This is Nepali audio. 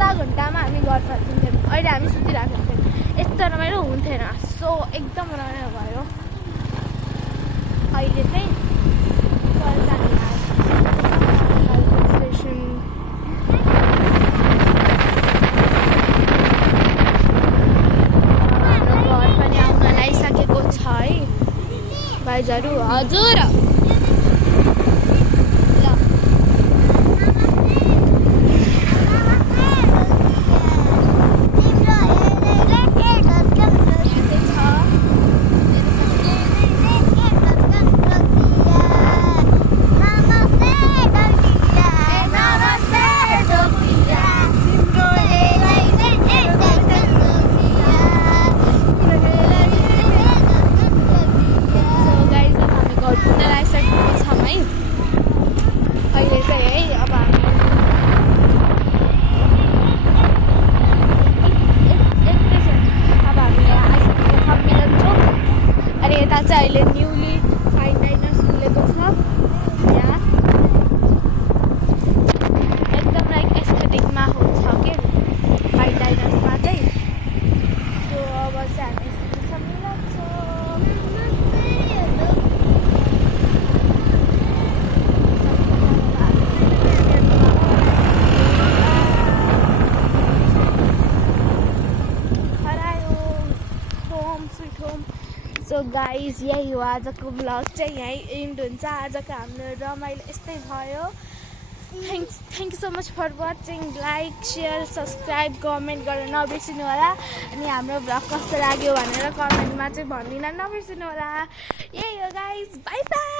आधा घन्टामा हामी घर फर्किन्थ्यौँ। अहिले हामी सुतिरहेको हुन्थ्यौँ। यस्तो रमाइलो हुन्थेन। सो एकदम रमाइलो भयो। अहिले चाहिँ घर जाने स्टेसन हाम्रो घर पनि आउन लागिसकेको छ है भाइजहरू। हजुर अहिले न्युली फाइन डाइनर्स खुलेको छ यहाँ। एकदम लाइक एस्थेटिकमा हुन्छ के फाइन डाइनर्समा चाहिँ। सो अब चाहिँ हामी सब मिलाउँछौँ। सो गाइज यही हो आजको ब्लग चाहिँ यहीँ एन्ड हुन्छ। आजको हाम्रो रमाइलो यस्तै भयो। Thank you so much for watching. Like share subscribe comment गर्न नबिर्सिनु होला। अनि हाम्रो ब्लग कस्तो लाग्यो भनेर कमेन्टमा चाहिँ भनिदिन नबिर्सिनु होला। यही हो गाइज, बाई बाई।